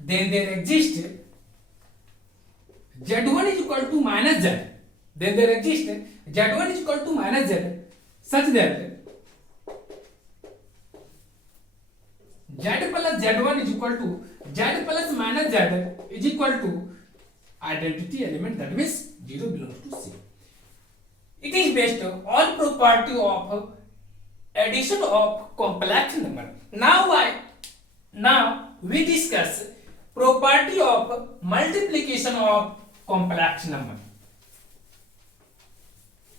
then there exists z1 is equal to minus z, then there exists z1 is equal to minus z such that z plus z1 is equal to z plus minus z is equal to identity element, that means 0 belongs to C. It is based on property of addition of complex number. Now we discuss property of multiplication of complex number.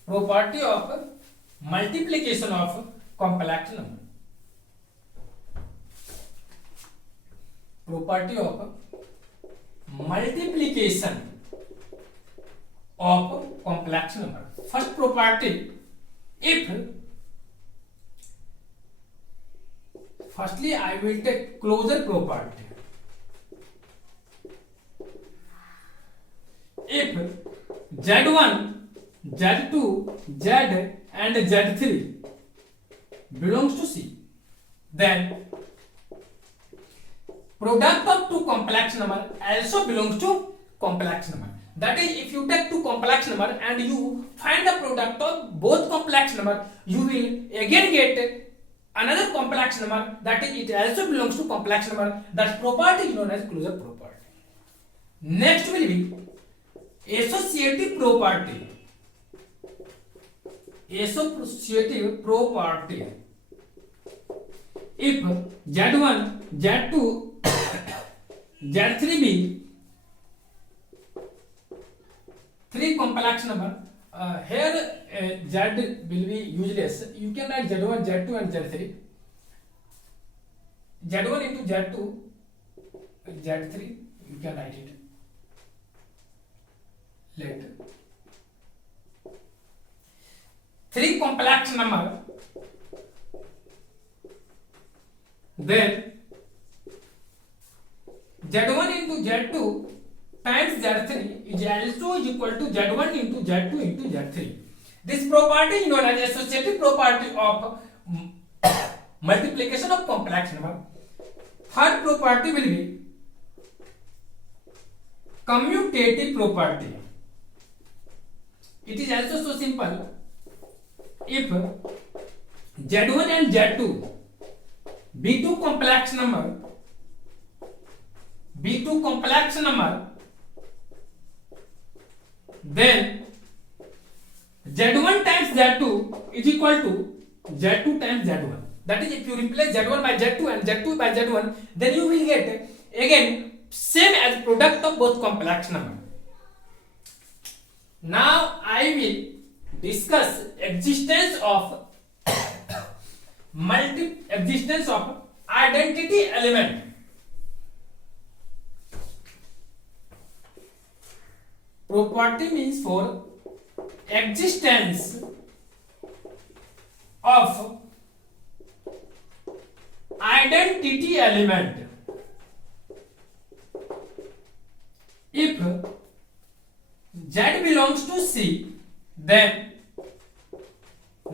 Property of multiplication of complex number. Property of multiplication of complex number. First property, firstly I will take closure property. If z1, z2, z and z3 belongs to C, then product of two complex number also belongs to complex number. That is, if you take two complex number and you find the product of both complex number, you will again get another complex number, that is, it also belongs to complex number. That property is known as closure property. Next will be associative property. Associative property. If z1, z2, z3 be three complex number, here z will be useless. You can write z1, z2 and z3. z1 into z2, z3, you can write it later. Three complex number, then z1 into z2 times z3 is also equal to z1 into z2 into z3. This property is known as associative property of multiplication of complex number. Third property will be commutative property. It is also so simple. If z1 and z2 be two complex number, then z1 times z2 is equal to z2 times z1. That is, if you replace z1 by z2 and z2 by z1, then you will get again same as product of both complex number. Now I will discuss existence of identity element. Property means for existence of identity element. If Z belongs to C, then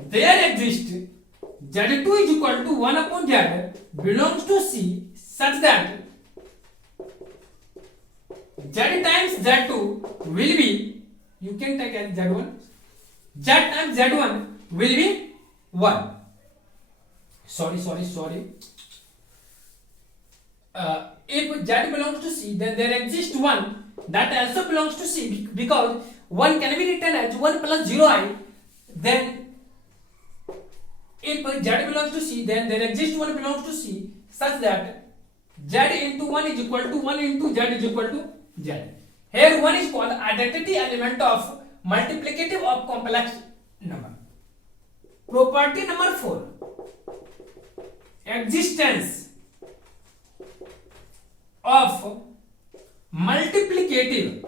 there exists Z2 is equal to 1 upon Z belongs to C such that Z times Z2 will be, you can take as Z1, Z times Z1 will be 1. Sorry. If Z belongs to C, then there exists 1 that also belongs to C, because 1 can be written as 1 plus 0i. Then if Z belongs to C, then there exists 1 belongs to C such that Z into 1 is equal to 1 into Z is equal to Z. Here 1 is called identity element of multiplicative of complex number. Property number 4, existence of multiplicative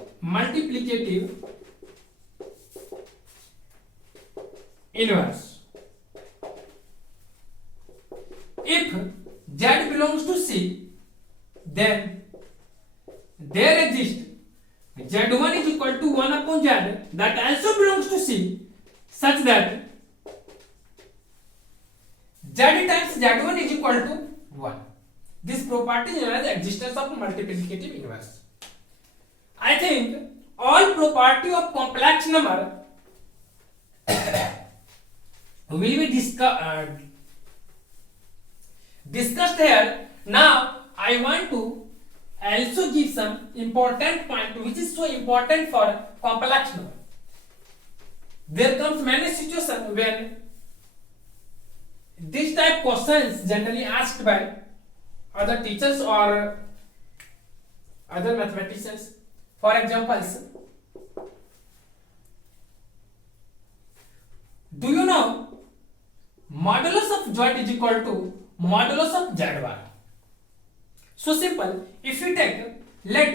inverse. If Z belongs to C, then there exists Z1 is equal to 1 upon Z that also belongs to C such that Z times Z1 is equal to 1. This property is known as existence of multiplicative inverse. I think all property of complex number will be discussed here. Now I want to also give some important point which is so important for complex number. There comes many situations when this type questions generally asked by other teachers or other mathematicians. For examples, do you know modulus of z is equal to modulus of z bar? So simple. If you take let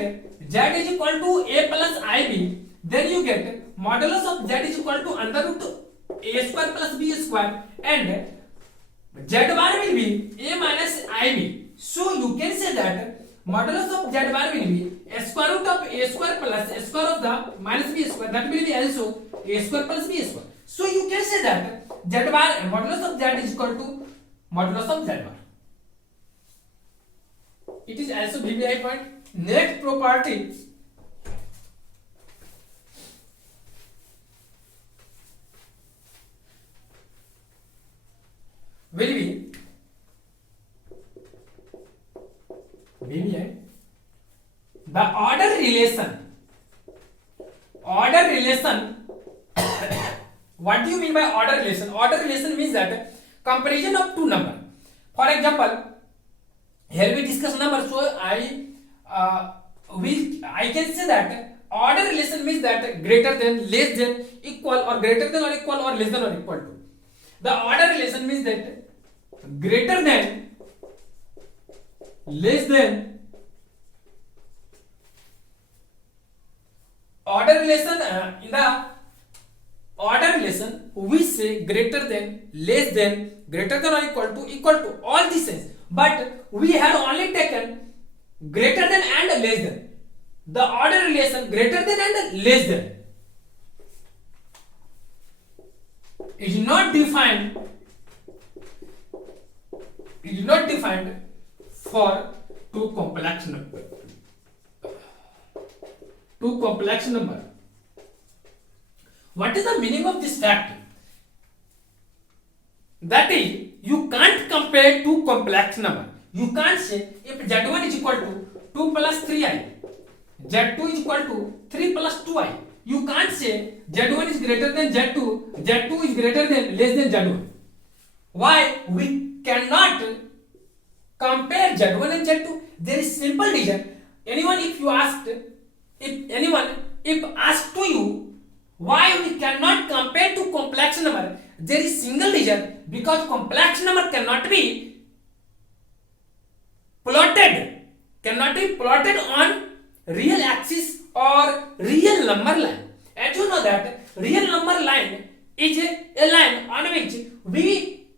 z is equal to a plus ib, then you get modulus of z is equal to under root a square plus b square, and z bar will be a minus ib. So you can say that modulus of z bar will be a square root of a square plus a square of the minus b square. That will be also a square plus b square. So you can say that z bar modulus of z is equal to modulus of z bar. It is also VBI point. Next property will be VBI. The order relation. Order relation. What do you mean by order relation? Order relation means that comparison of two numbers. For example, here we discuss numbers, so I can say that order relation means that greater than, less than, equal, or greater than or equal, or less than or equal to. The order relation means that greater than, less than. Order relation in the order relation we say greater than, less than, greater than or equal to, all these things. But we have only taken greater than and less than. The order relation greater than and less than is not defined. Is not defined for two complex number. Two complex number. What is the meaning of this fact? That is, you can't compare two complex number. You can't say if z1 is equal to 2 plus 3i, z2 is equal to 3 plus 2i. You can't say z1 is greater than z2, z2 is greater than, less than z1. Why? We cannot compare z1 and z2. There is simple reason. If asked to you why we cannot compare two complex number, there is single reason, because complex number cannot be plotted on real axis or real number line. As you know that real number line is a line on which we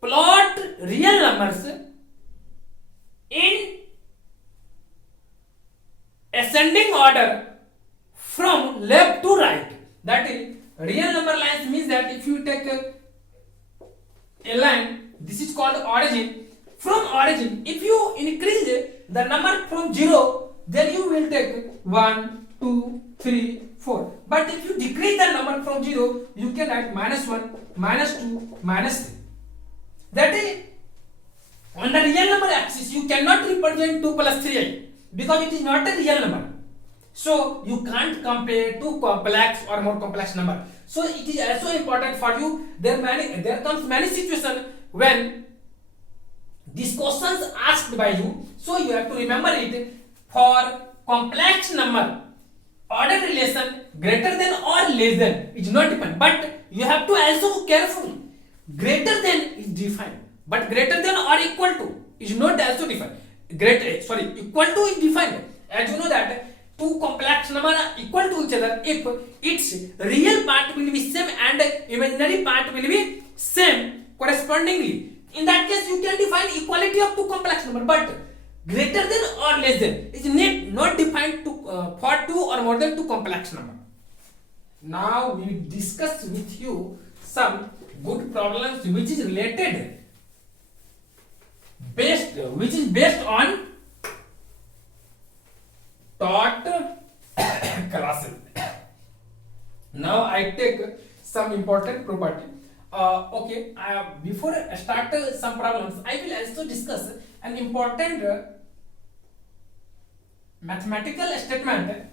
plot real numbers in ascending order from left to right. That is, real number lines means that if you take a line, this is called origin. From origin, if you increase the number from 0, then you will take 1, 2, 3, 4. But if you decrease the number from 0, you can write -1, -2, -3. That is, on the real number axis, you cannot represent 2 plus 3i because it is not a real number. So you can't compare two complex or more complex number. So it is also important for you. There comes many situations when these questions asked by you. So you have to remember it. For complex number, order relation greater than or less than is not defined. But you have to also carefully. Greater than is defined, but greater than or equal to is not also defined. Equal to is defined. As you know that two complex numbers are equal to each other if its real part will be same and imaginary part will be same correspondingly. In that case, you can define equality of two complex numbers, but greater than or less than is not defined for two or more than two complex numbers. Now we discuss with you some good problems which is related which is based on taught classes. Now I take some important property. Okay, before I start some problems, I will also discuss an important mathematical statement.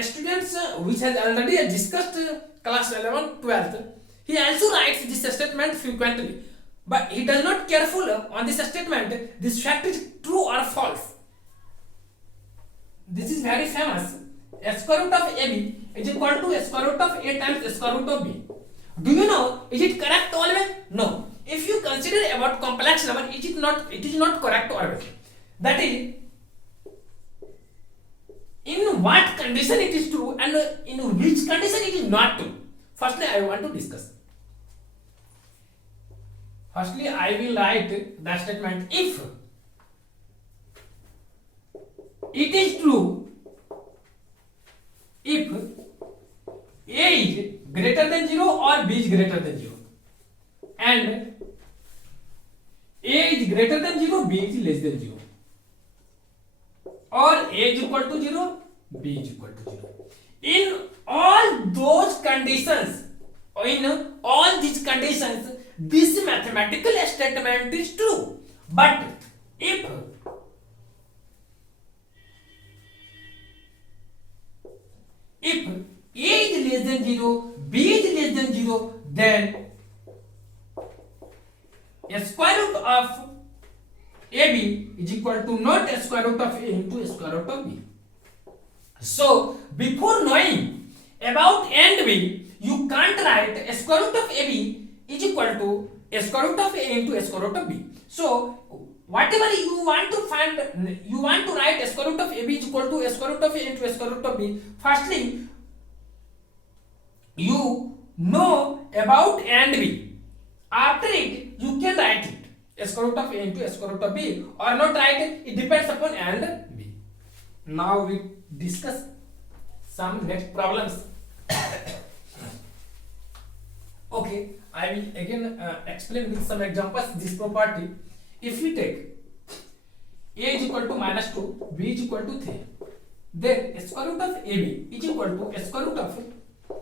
Students which has already discussed class 11 12th, he also writes this statement frequently, but he does not careful on this statement. This fact is true or false. This is very famous. Square root of AB is equal to square root of A times square root of B. Do you know, is it correct always? No. If you consider about complex number, it is not correct always. That is, in what condition it is true and in which condition it is not true. Firstly, I want to discuss. Firstly, I will write the statement: if it is true, if A is greater than 0 or B is greater than 0, and A is greater than 0, B is less than 0, or A is equal to 0, B is equal to 0. In all those conditions, this mathematical statement is true. But if A is less than 0, B is less than 0, then square root of AB is equal to not square root of A into square root of B. So, before knowing about A and B, you can't write square root of AB is equal to square root of A into square root of B. So, whatever you want to find, you want to write square root of AB is equal to square root of A into square root of B. Firstly, you know about A and B. After it, you can write it square root of A into square root of B or not write it. It depends upon A and B. Now we discuss some next problems. Okay, I will again explain with some examples this property. If we take A is equal to -2, B is equal to 3, then square root of AB is equal to square root of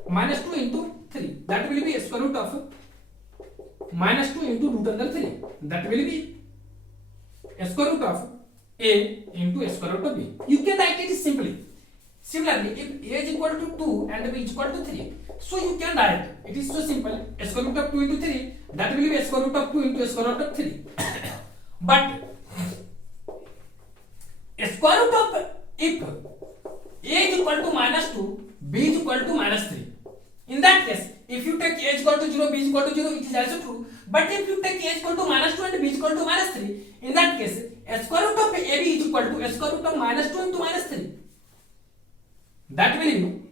-2 into 3. That will be square root of -2 into root under 3. That will be square root of A into square root of B. You can write it simply. Similarly, if A is equal to 2 and B is equal to 3, so you can write, it is so simple, square root of 2 into 3, that will be square root of 2 into square root of 3. But square root of, if A is equal to -2, B is equal to -3, in that case, if you take A is equal to 0, B is equal to 0, it is also true. But if you take A is equal to -2 and B is equal to -3, in that case, square root of AB is equal to square root of -2 into -3. That will be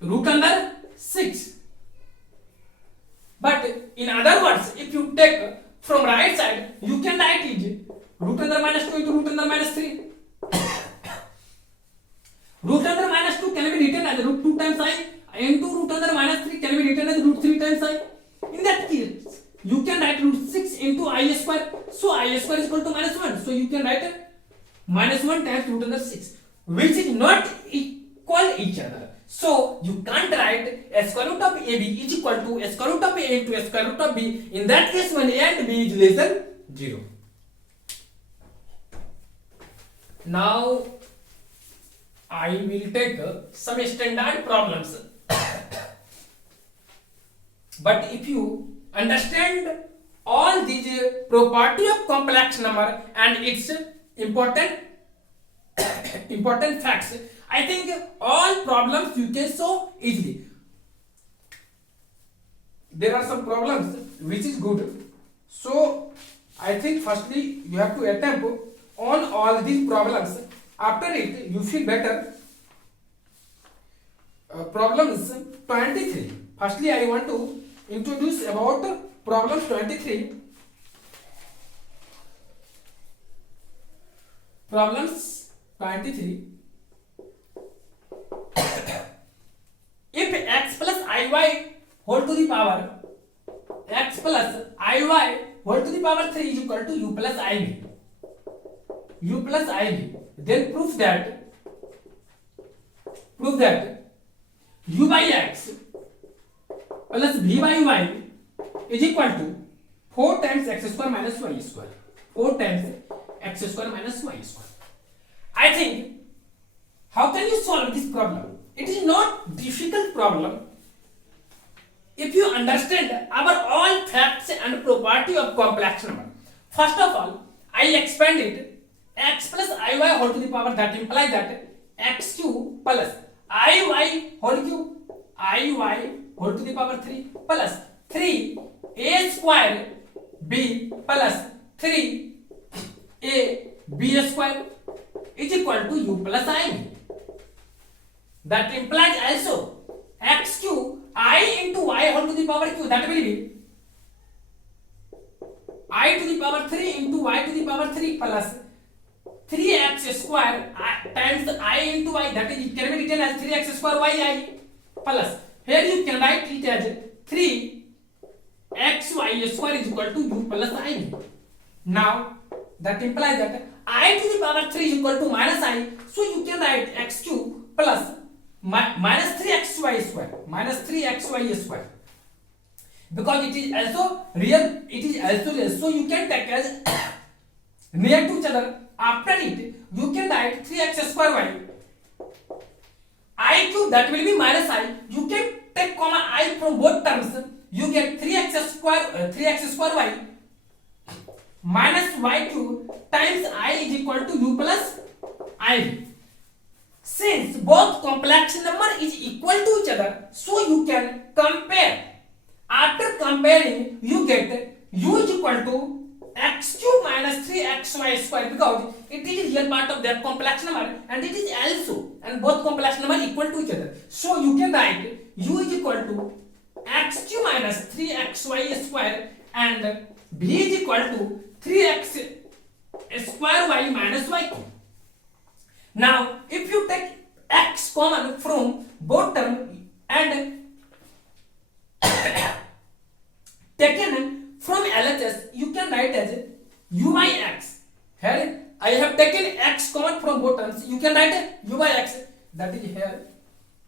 root under 6. But in other words, if you take from right side, you can write it root under -2 into root under -3. Root under -2 can be written as root 2 times I into root under -3 can be written as root 3 times I. In that case, you can write root 6 into I square. So I square is equal to -1. So you can write -1 times root under 6, which is not equal each other. So you can't write square root of AB is equal to square root of A into square root of B. In that case, when A and B is less than 0. Now I will take some standard problems. But if you understand all these property of complex number and its important facts, I think all problems you can solve easily. There are some problems which is good. So I think firstly you have to attempt on all these problems. After it you feel better. Problems 23. Firstly I want to introduce about problem 23. Problems 23. If x plus iy whole to the power x plus iy whole to the power 3 is equal to u plus ib. U plus ib. Then prove that u by x plus v by y is equal to 4 times x square minus y square. 4 times x square minus y square. I think, how can you solve this problem? It is not difficult problem if you understand our all facts and property of complex number. First of all, I expand it x plus iy whole to the power, that implies that x cube plus iy whole cube, iy whole to the power 3 plus 3 a square b plus 3 a b square is equal to u plus ib. That implies also x cube I into y whole to the power q, that will be I to the power 3 into y to the power 3 plus 3x square times I into y, that is, it can be written as 3x square yi plus, here you can write it as 3xy square is equal to u plus ib. Now that implies that I to the power 3 is equal to minus I, so you can write x cube plus minus 3xy square, because it is also real, so you can take as near to each other. After it you can write 3x square y I cube, that will be minus I, you can take comma I from both terms, you get 3x square y minus y cube times I is equal to u plus I. Since both complex number is equal to each other, so you can compare. After comparing, you get u is equal to x cube minus 3xy square, because it is real part of that complex number and it is also, and both complex number equal to each other. So you can write u is equal to x cube minus 3xy square and b is equal to 3x square y minus y cube. Now, if you take x common from both terms and taken from LHS, you can write as u by x. Here I have taken x common from both terms, you can write u by x. That is here,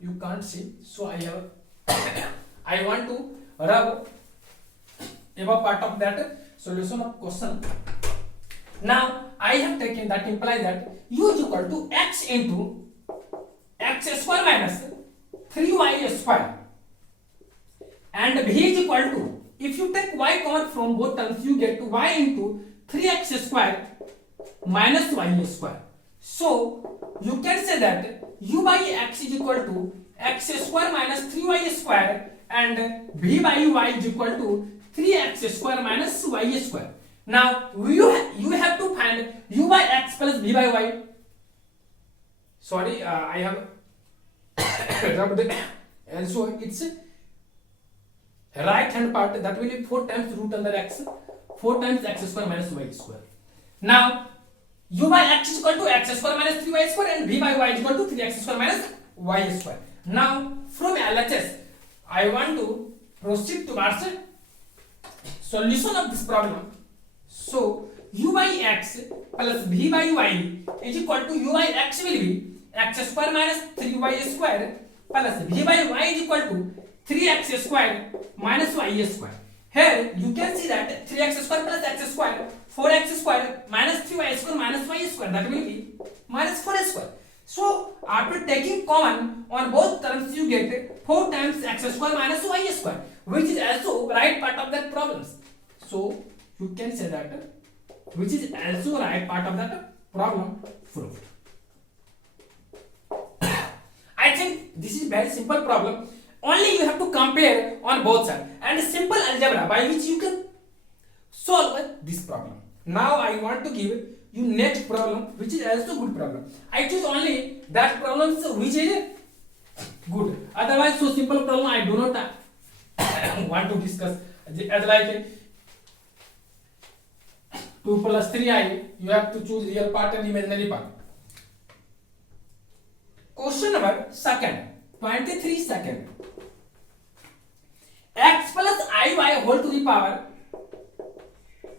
you can't see, so I have I want to rub above part of that solution of question. Now I have taken, that implies that u is equal to x into x square minus 3y square and v is equal to, if you take y common from both terms, you get y into 3x square minus y square. So you can say that u by x is equal to x square minus 3y square and v by y is equal to 3x square minus y square. Now you have to find u by x plus v by y. Sorry, I have rubbed it, and so it's right hand part, that will be 4 times root under x, 4 times x square minus y square. Now u by x is equal to x square minus 3y square and v by y is equal to 3x square minus y square. Now from LHS I want to proceed towards solution of this problem. So u by x plus v by y is equal to, u by x will be x square minus 3y square plus v by y is equal to 3x square minus y square. Here you can see that 3x square plus x square, 4x square minus 3y square minus y square, that will be minus 4 square. So after taking common on both terms, you get 4 times x square minus y square, which is also right part of that problem. So you can say that which is also right part of that problem proved. I think this is very simple problem. Only you have to compare on both sides and simple algebra by which you can solve this problem. Now I want to give you next problem, which is also good problem. I choose only that problems which is good. Otherwise, so simple problem I do not want to discuss. As like 2 plus 3i, you have to choose real part and imaginary part. Question number second, 23 second. X plus iy whole to the power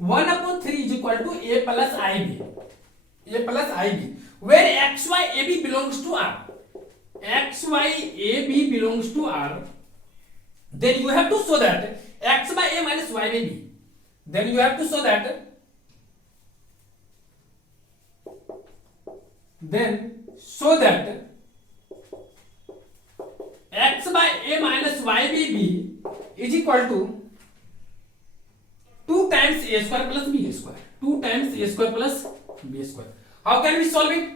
1/3 is equal to a plus ib. A plus ib, where x y a b belongs to R. X y a b belongs to R. Then you have to show that x by a minus y by b. Then you have to show that. Then show that x by a minus y by b is equal to 2 times a square plus b square. 2 times a square plus b square. How can we solve it?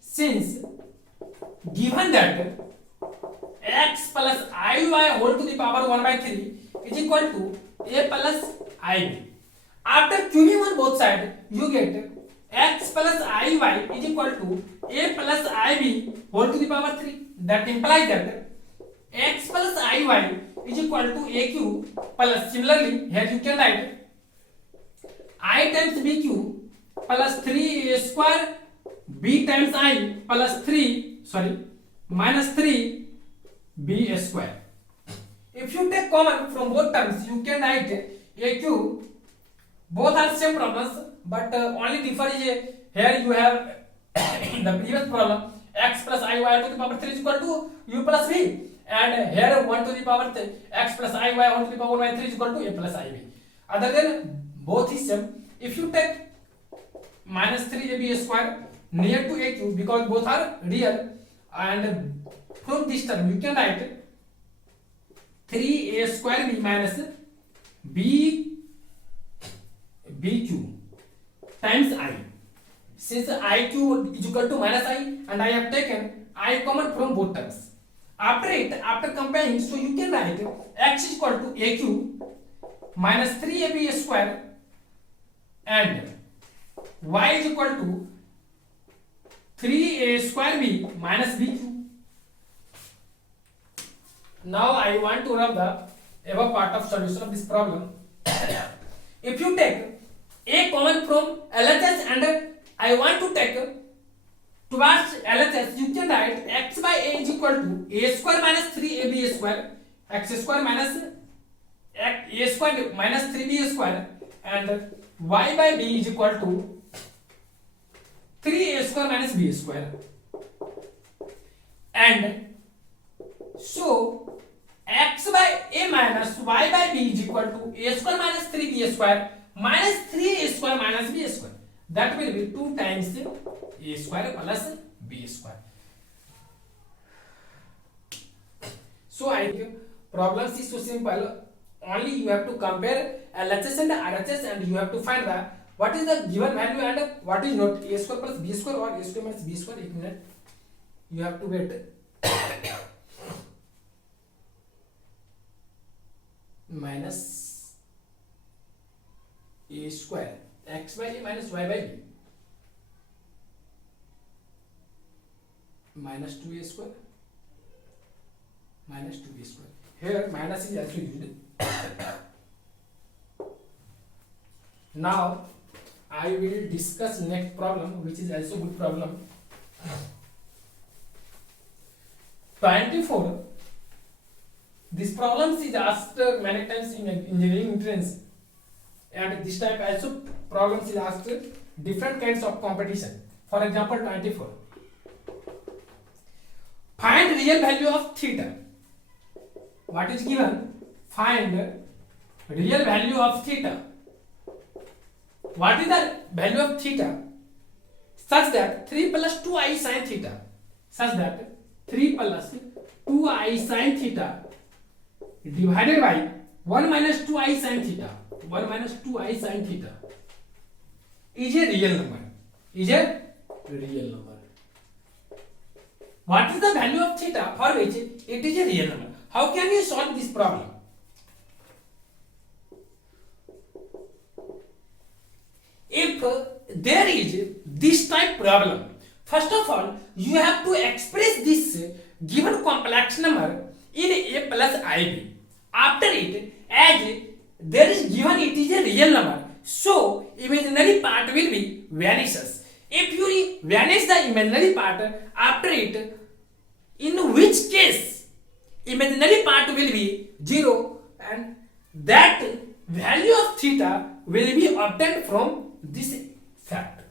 Since given that x plus iy whole to the power 1 by 3 is equal to a plus ib. After cubing on both sides, you get x plus iy is equal to a plus ib whole to the power 3. That implies that x plus iy is equal to a cube plus, similarly here you can write I times b cube plus 3a square b times I plus 3 minus 3 b square. If you take common from both terms, you can write a cube. Both are same problems, but only differ is here you have in the previous problem x plus iy to the power 3 is equal to u plus v, and here 1 to the power 3, x plus iy 1 to the power 3 is equal to a plus ib. Other than both is same. If you take minus 3ab square near to a cube, because both are real, and from this term you can write 3a square b minus b cube times I. Since I cube is equal to minus I, and I have taken I common from both terms. After comparing, so you can write x is equal to a cube minus 3ab square and y is equal to 3a square b minus b cube. Now I want to rub the above part of solution of this problem. If you take a common from LHS and I want to take towards LHS, you can write x by a is equal to a square minus 3ab square, x square minus a square minus 3b square, and y by b is equal to 3a square minus b square. And so x by a minus y by b is equal to a square minus 3b square minus 3a square minus b square. That will be 2 times a square plus b square. So I think problems is so simple. Only you have to compare LHS and RHS, and you have to find the what is the given value and what is not, a square plus b square or a square minus b square. एक minute, you have to wait. Minus a square x by a minus y by b minus 2a square minus 2b square. Here minus is also used. Now I will discuss next problem, which is also good problem. 24. This problem is asked many times in engineering entrance, and this type also problems is asked different kinds of competition. For example, 24. Find real value of theta. What is given? Find real value of theta. What is the value of theta? Such that 3 plus 2i sin theta. Such that 3 plus 2i sin theta divided by 1 minus 2i sin theta. 1 minus 2i sin theta is a real number. Is a real number. What is the value of theta for which it is a real number? How can you solve this problem? If there is this type problem, first of all, you have to express this given complex number in a plus ib. After it, as there is given it is a real number, so imaginary part will be vanishes. If you vanish the imaginary part after it, in which case imaginary part will be 0, and that value of theta will be obtained from this fact.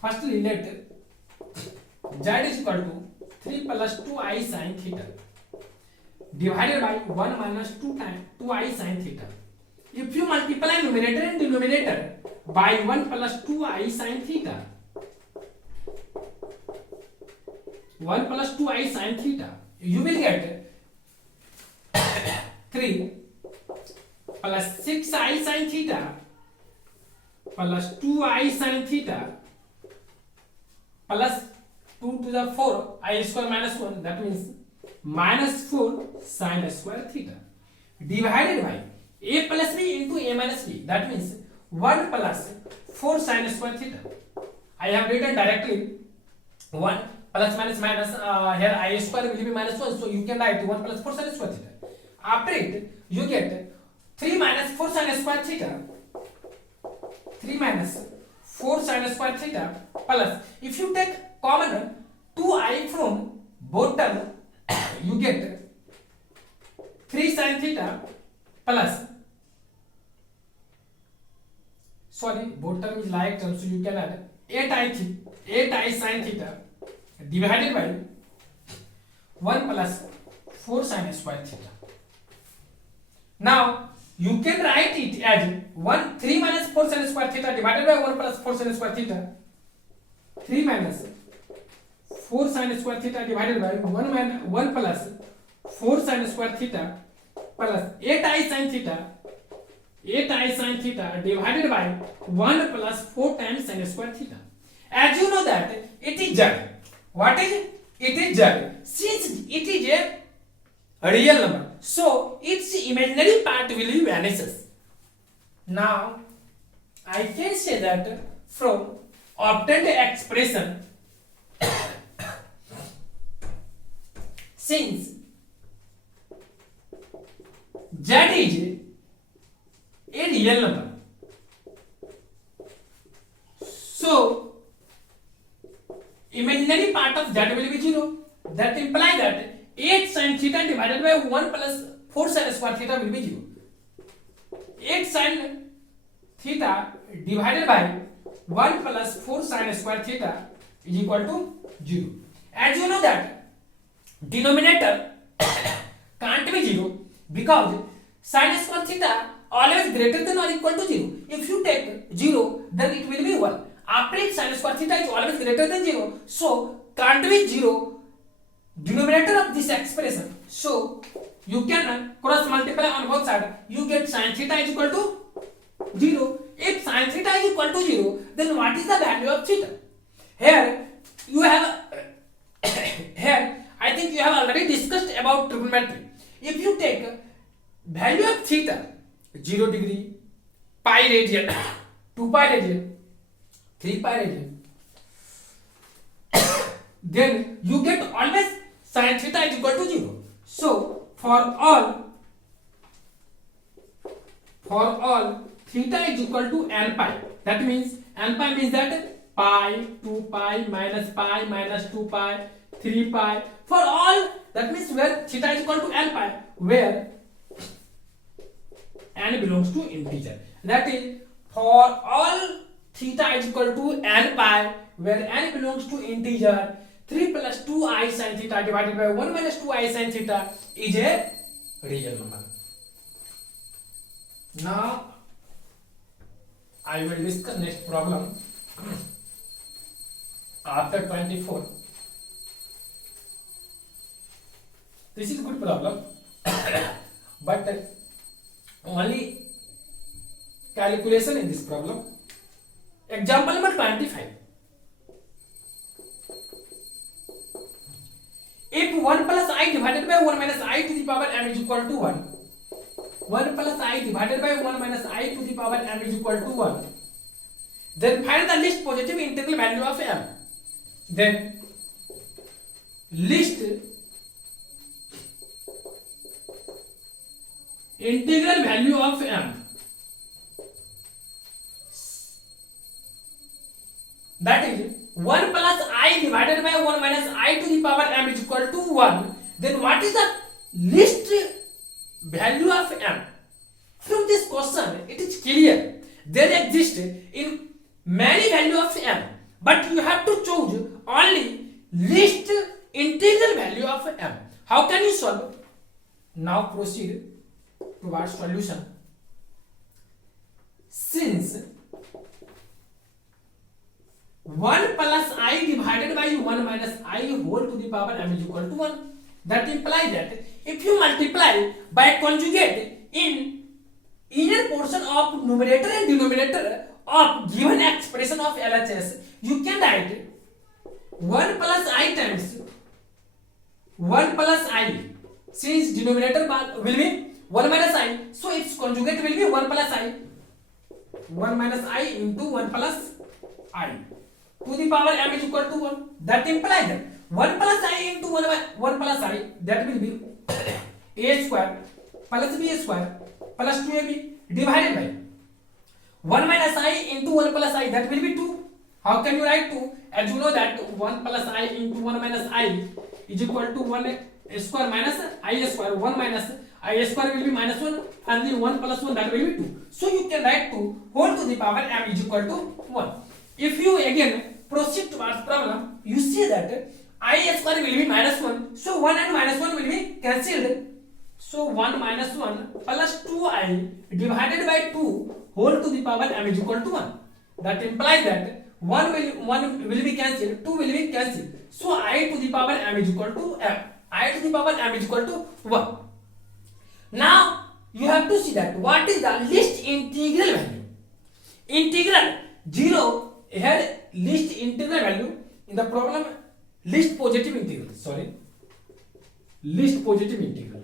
Firstly, let z is equal to 3 plus 2i sin theta divided by 1 minus 2i sin theta. If you multiply numerator and denominator by 1 plus 2i sin theta, 1 plus 2i sin theta, you will get 3 plus 6i sin theta plus 2i sin theta plus 2 to the 4 I square minus 1, that means minus 4 sin square theta divided by a plus b into a minus b, that means 1 plus 4 sin square theta. I have written directly 1 plus minus minus, here I square will be minus 1, so you can write 1 plus 4 sin square theta. After it, you get 3 minus 4 sin square theta, 3 minus 4 sin square theta plus, if you take common 2i from both term, you get 3 sin theta plus, sorry, both term is like term, so you can add 8i sin theta divided by 1 plus 4 sin square theta. Now you can write it as 3 minus 4 sin square theta divided by 1 plus 4 sin square theta. 3 minus 4 sin square theta divided by 1 plus 4 sin square theta plus 8i sin theta, 8i sin theta divided by 1 plus 4 times sin square theta. As you know that it is z. What is it? It is z. Since it is a real number, so its imaginary part will be vanishes. Now I can say that from obtained expression, since z is a real number, so imaginary part of z will be 0. That implies that 8 sin theta divided by 1 plus 4 sin square theta will be 0. 8 sin theta divided by 1 plus 4 sin square theta is equal to 0. As you know that denominator can't be 0 because sin square theta always greater than or equal to 0. If you take 0, then it will be 1. After it, sin square theta is always greater than 0, so can't be 0 denominator of this expression. So you can cross multiply on both sides. You get sin theta is equal to 0. If sin theta is equal to 0, then what is the value of theta? Here you have here I think you have already discussed about trigonometry. If you take value of theta 0 degree, pi radian, 2 pi radian, 3 pi radian, then you get always sin theta is equal to 0. So for all theta is equal to n pi. That means n pi means that pi, 2 pi, minus 2 pi, 3 pi. For all, that means where theta is equal to n pi, where n belongs to integer. That is for all theta is equal to n pi, where n belongs to integer. 3 plus 2i sin theta divided by 1 minus 2i sin theta is a real number. Now I will discuss next problem after 24. This is a good problem but only calculation in this problem. Example number 25. If 1 plus I divided by 1 minus I to the power m is equal to 1, 1 plus I divided by 1 minus I to the power m is equal to 1, then find the least positive integral value of m. Then least integral value of m, that is 1 plus I divided by 1 minus I to the power m is equal to 1, then what is the least value of m? From this question, it is clear there exists in many value of m, but you have to choose only least integral value of m. How can you solve? Now proceed towards solution. Since 1 plus I divided by 1 minus I whole to the power m is equal to 1, that implies that if you multiply by conjugate in inner portion of numerator and denominator of given expression of LHS, you can write 1 plus I times 1 plus I, since denominator will be 1 minus I, so its conjugate will be 1 plus I, 1 minus I into 1 plus I to the power m is equal to 1. That implies that 1 plus I into 1 plus I, that will be a square plus b square plus 2ab divided by 1 minus I into 1 plus I, that will be 2. How can you write 2? As you know that 1 plus I into 1 minus I is equal to 1 square minus I square. 1 minus I square will be minus 1 and the 1 plus 1, that will be 2. So you can write 2 whole to the power m is equal to 1. If you again proceed towards problem, you see that I square will be minus 1. So 1 and minus 1 will be cancelled. So 1 minus 1 plus 2I divided by 2 whole to the power m is equal to 1. That implies that 1 will be cancelled, 2 will be cancelled. So I to the power m is equal to m. I to the power m is equal to 1. Now you have to see that what is the least integral value. Integral 0 here, least integral value in the problem, least positive integral. Sorry, least positive integral.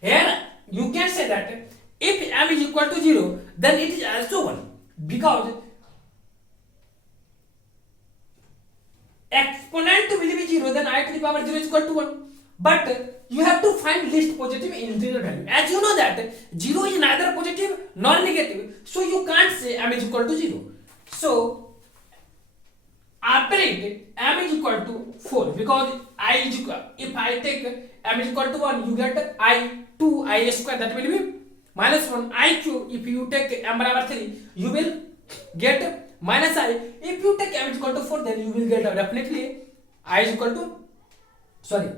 Here you can say that if m is equal to 0, then it is also 1, because exponent will be 0, then I to the power 0 is equal to 1. But you have to find least positive integral value. As you know that 0 is neither positive nor negative, so you can't say m is equal to 0. So after it, m is equal to 4, because I is equal, if I take m is equal to 1, you get I 2 I square, that will be minus 1 I cube. If you take m barabar 3, you will get minus I. If you take m is equal to 4, then you will get definitely I is equal to, sorry,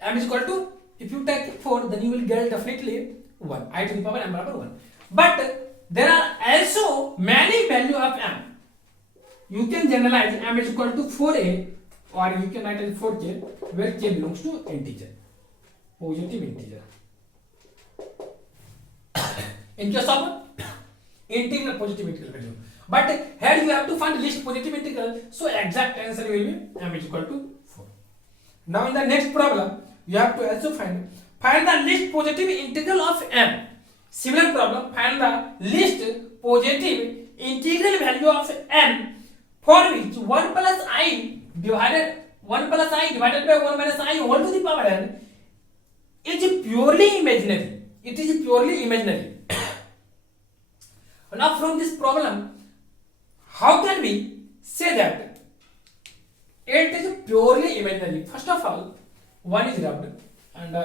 m is equal to, if you take 4, then you will get definitely 1, I to the power m barabar 1. But there are also many value of m. You can generalize m is equal to 4a, or you can write as 4k, where k belongs to integer, positive integer. In case of integral, positive integral value. But here you have to find least positive integral, so exact answer will be m is equal to 4. Now in the next problem, you have to also find the least positive integral of m. Similar problem, find the least positive integral value of m, for which 1 plus I divided by 1 minus I whole to the power n is purely imaginary. It is purely imaginary. Now from this problem, how can we say that it is purely imaginary? First of all, 1 is rubbed, and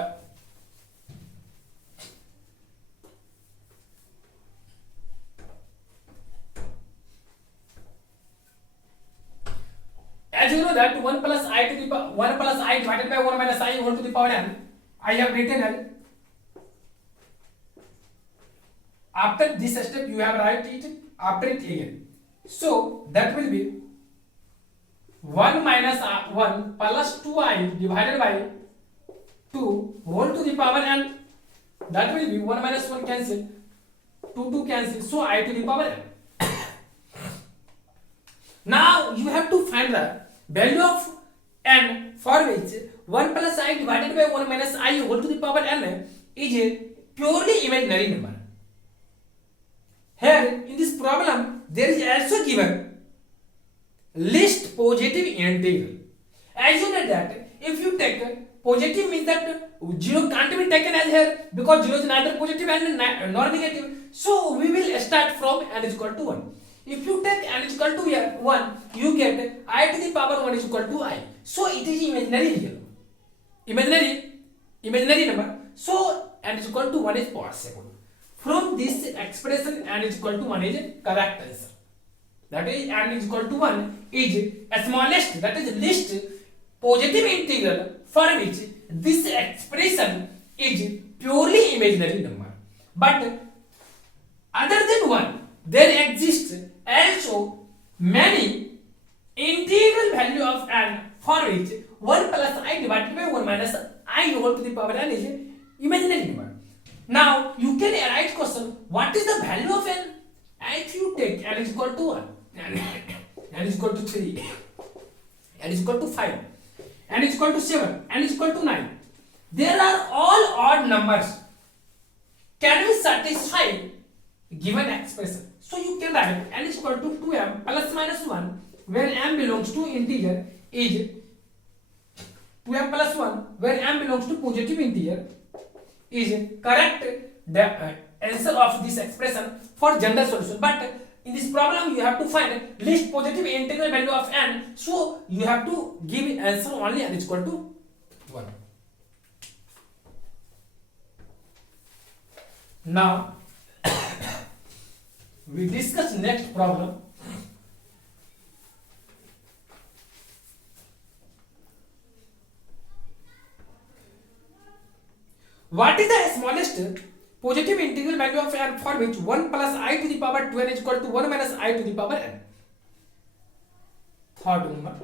as you know that 1 plus I to the 1 plus I divided by 1 minus I whole to the power n, I have written as, after this step you have write it after it again. So that will be 1 minus 1 plus 2I divided by 2 whole to the power n, that will be 1 minus 1 cancel, 2 cancel, so I to the power n. Now you have to find the value of n, for which 1 plus I divided by 1 minus I whole to the power n is a purely imaginary number. Here in this problem there is also given least positive integral. As you know that if you take positive, means that 0 can't be taken as here, because 0 is neither positive and nor negative. So we will start from n is equal to 1. If you take n is equal to 1, you get I to the power 1 is equal to I. So it is imaginary real. Imaginary number. So n is equal to 1 is possible. From this expression, n is equal to 1 is correct answer. That is, n is equal to 1 is smallest, that is least positive integral for which this expression is purely imaginary number. But other than 1, there exists also many integral value of n for which 1 plus I divided by 1 minus I whole to the power n is imaginary number. Now you can write question, what is the value of n? If you take n is equal to 1, n is equal to 3, n is equal to 5, n is equal to 7, n is equal to 9. There are all odd numbers. Can we satisfy given expression? So you can write n is equal to 2m plus minus 1 where m belongs to integer is 2m plus 1 where m belongs to positive integer is correct the answer of this expression for general solution. But in this problem you have to find least positive integral value of n, so you have to give answer only n is equal to 1. Now we discuss next problem. What is the smallest positive integral value of n for which 1 plus I to the power 2n is equal to 1 minus I to the power n? Third number.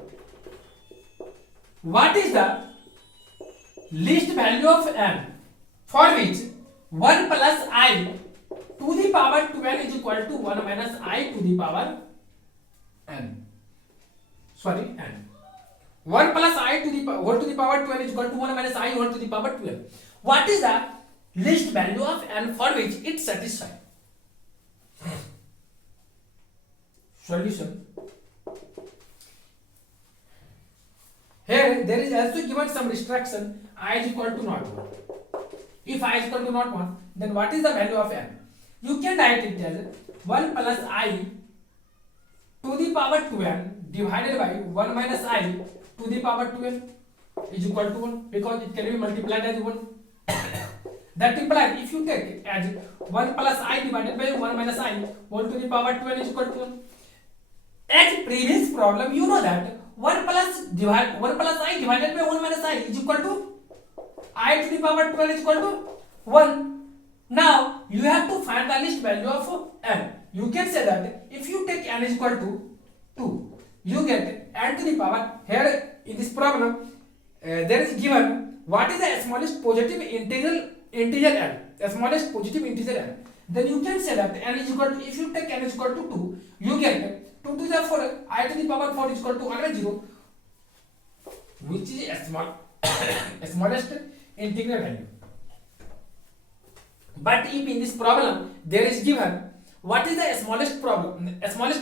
What is the least value of n for which 1 plus I to the power 2n is equal to 1 minus I to the power n? Sorry, n. 1 plus I to the whole to the power 2n is equal to 1 minus I whole to the power 12. What is the least value of n for which it satisfies? Solution. Here there is also given some restriction, I is equal to not 1. If I is equal to not 1, then what is the value of n? You can write it as 1 plus I to the power 2n divided by 1 minus I to the power 2n is equal to 1, because it can be multiplied as 1. That implies if you take it as 1 plus I divided by 1 minus I whole to the power 2n is equal to 1. As previous problem, you know that 1 plus I divided by 1 minus I is equal to I to the power 12 is equal to 1. Now you have to find the least value of n. You can say that if you take n is equal to 2, you get n to the power. Here in this problem, there is given what is the smallest positive integer n, the smallest positive integer n. Then you can say that n is equal to, if you take n is equal to 2, you get 2 to the 4, I to the power 4 is equal to 1/0, which is a smallest integral value. But if in this problem there is given what is the smallest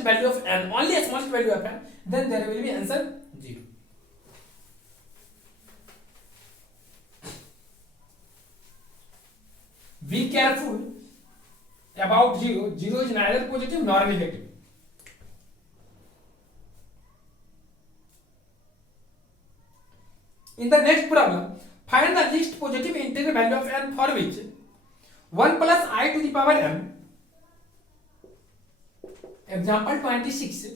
value of n, only a smallest value of n, then there will be answer 0. Be careful about 0. 0 is neither positive nor negative. In the next problem, find the least positive integral value of n for which 1 plus I to the power m. Example 26.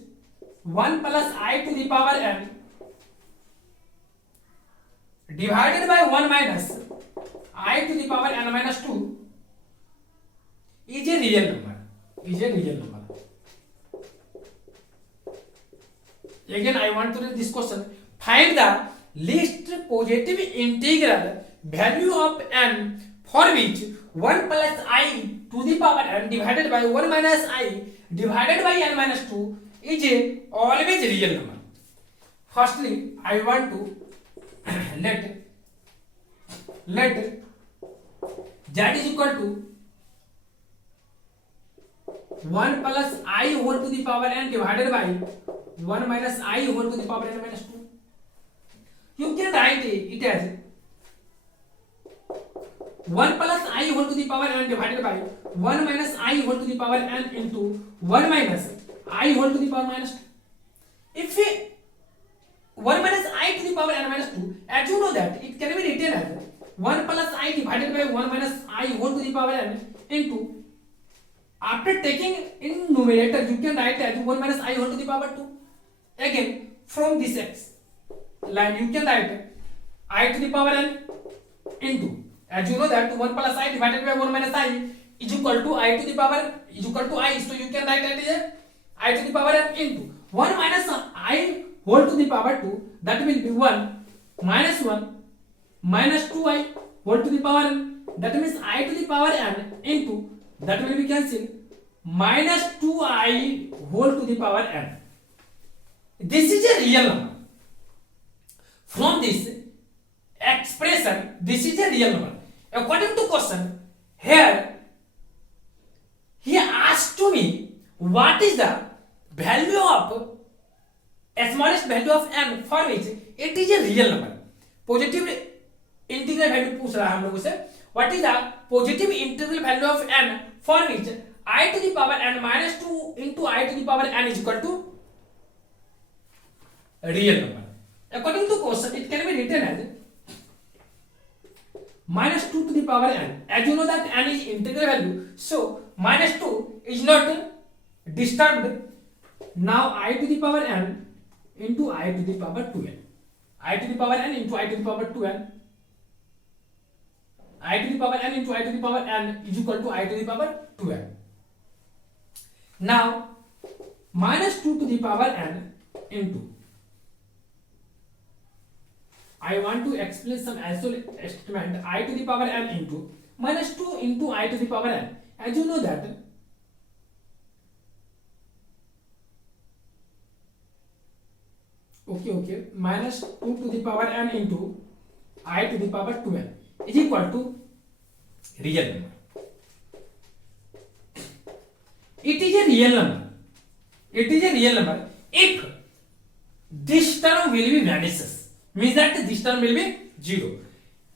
1 plus I to the power m divided by 1 minus I to the power n minus 2 is a real number. Again, I want to read this question. Find the least positive integral value of n for which 1 plus I to the power n divided by 1 minus I divided by n minus 2 is a always real number. Firstly, I want to let z is equal to 1 plus I whole to the power n divided by 1 minus I whole to the power n minus 2. You can write it as 1 plus I whole to the power n divided by 1 minus I whole to the power n into 1 minus I whole to the power minus 2. If we 1 minus I to the power n minus 2, as you know that it can be written as 1 plus I divided by 1 minus I whole to the power n into, after taking in numerator you can write as 1 minus I whole to the power 2. Again from this x line you can write I to the power n into, as you know that 1 plus I divided by 1 minus I is equal to I to the power is equal to I, so you can write that as I to the power n into 1 minus I whole to the power 2, that will be 1 minus 1 minus 2I whole to the power n, that means I to the power n into, that will be cancelled, minus 2I whole to the power n. This is a real number. From this expression, this is a real number. According to question, here he asked to me what is the value of smallest value of n for which it is a real number. Positive integral value पूछ रहा है हम लोगों से, what is the positive integral value of n for which I to the power n minus 2 into I to the power n is equal to real number. According to question, it can be written as minus 2 to the power n. As you know that n is integral value, so minus 2 is not disturbed. Now I to the power n into I to the power 2n. I to the power n into I to the power 2n. I to the power n into I to the power n is equal to I to the power 2n. Now minus 2 to the power n into, I want to explain some isolate statement I to the power n into minus 2 into I to the power n. As you know that okay, minus 2 to the power n into I to the power 2n is equal to real number. It is a real number. It is a real number if this term will be vanishes, means that this term will be 0.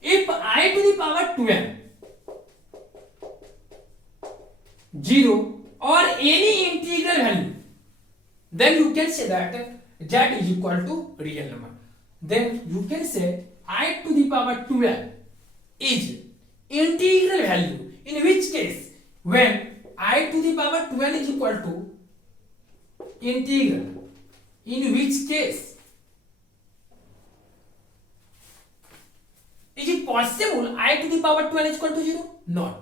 If I to the power 2n 0 or any integral value, then you can say that z is equal to real number. Then you can say I to the power 2n is integral value, in which case when I to the power 2n is equal to integral, in which case is it possible I to the power 2n is equal to 0? No.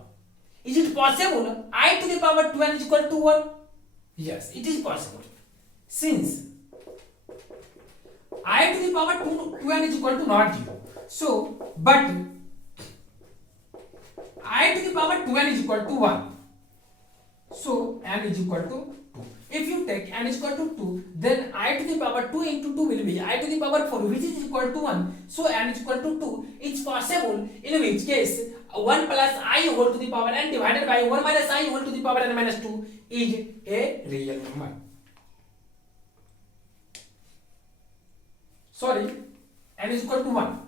Is it possible I to the power 2n is equal to 1? Yes, it is possible. Since I to the power 2n is equal to not 0. So, but I to the power 2n is equal to 1. So, n is equal to 2. If you take n is equal to 2, then I to the power 2 into 2 will be I to the power 4, which is equal to 1. So, n is equal to 2. It's possible, in which case 1 plus I whole to the power n divided by 1 minus I whole to the power n minus 2 is a real number. Sorry, n is equal to 1.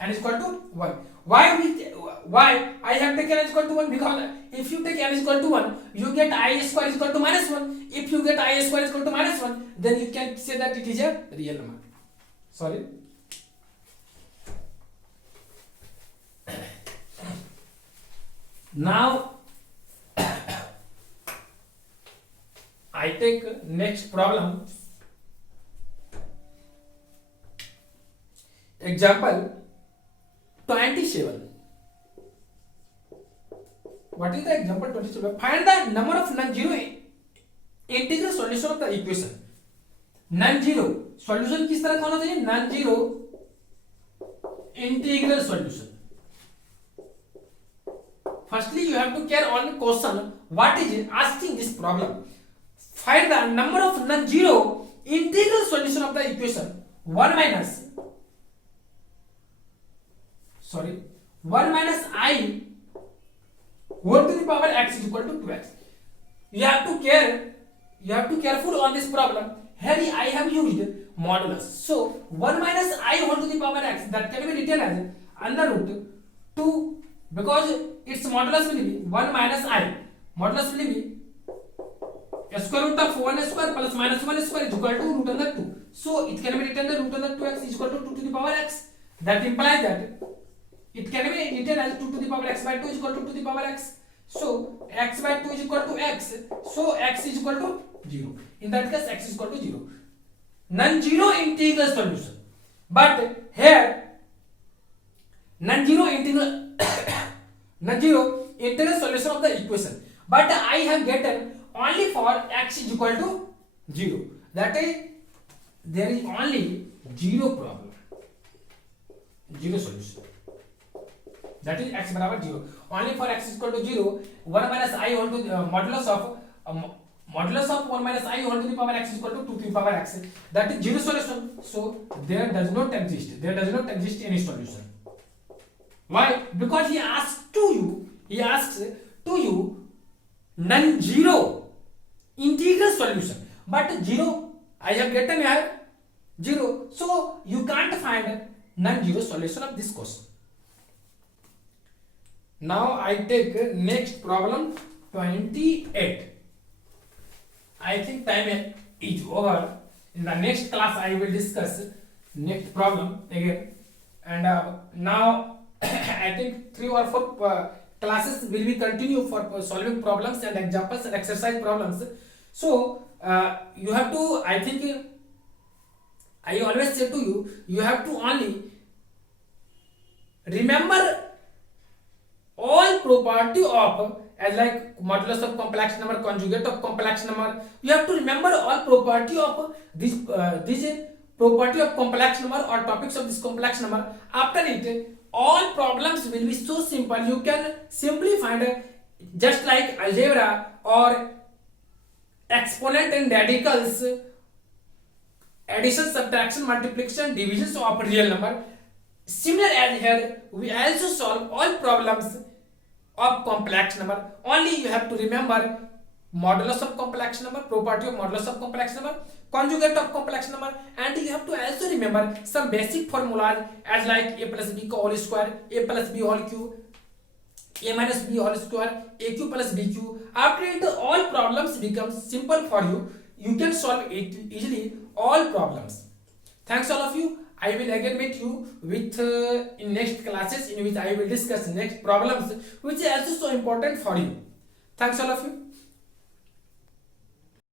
N is equal to 1. Why I have taken n is equal to 1? Because if you take n is equal to 1, you get I square is equal to minus 1. If you get I square is equal to minus 1, then you can say that it is a real number. Sorry. Now I take next problem. Example 27. What is the example 27? Find the number of non-zero integral solution of the equation. Non-zero solution किस तरह का होना चाहिए? Non-zero integral solution. Firstly, you have to care on the question. What is asking this problem? Find the number of non-zero integral solution of the equation 1 minus I whole to the power x is equal to 2x. You have to careful on this problem. Here I have used modulus. So 1 minus I whole to the power x, that can be written as under root 2, because its modulus will be 1 minus I. Modulus will be square root of 1 square plus minus 1 square is equal to root under 2. So it can be written as root under 2x is equal to 2 to the power x. That implies that it can be written as 2 to the power x by 2 is equal to 2 to the power x. So x by 2 is equal to x. So x is equal to 0. In that case, x is equal to 0. Non-zero integral solution. But here, non-zero integral non-zero integral solution of the equation. But I have gotten only for x is equal to 0. That is, there is only 0 problem. 0 solution. That is x बराबर 0. Only for x is equal to 0, 1 minus I whole to the modulus of 1 minus I whole to the power x is equal to 2 to the power x. That is 0 solution. So there does not exist. There does not exist any solution. Why? Because he asks to you non-zero integral solution. But 0, I have gotten here 0. So you can't find non-zero solution of this question. Now I take next problem 28. I think time is over. In the next class I will discuss next problem again. And now I think 3 or 4 classes will be continue for solving problems and examples and exercise problems. So you have to, I think I always say to you, you have to only remember all property of, as like modulus of complex number, conjugate of complex number. You have to remember all property of this property of complex number or topics of this complex number. After it, all problems will be so simple. You can simply find just like algebra or exponent and radicals, addition, subtraction, multiplication, divisions of real number. Similar as here, we also solve all problems of complex number. Only you have to remember modulus of complex number, property of modulus of complex number, conjugate of complex number, and you have to also remember some basic formulas as like a plus b whole square, a plus b whole cube, a minus b whole square, aq plus bq. After it, all problems become simple for you. You can solve it easily, all problems. Thanks all of you. I will again meet you with in next classes in which I will discuss next problems which is also so important for you. Thanks all of you.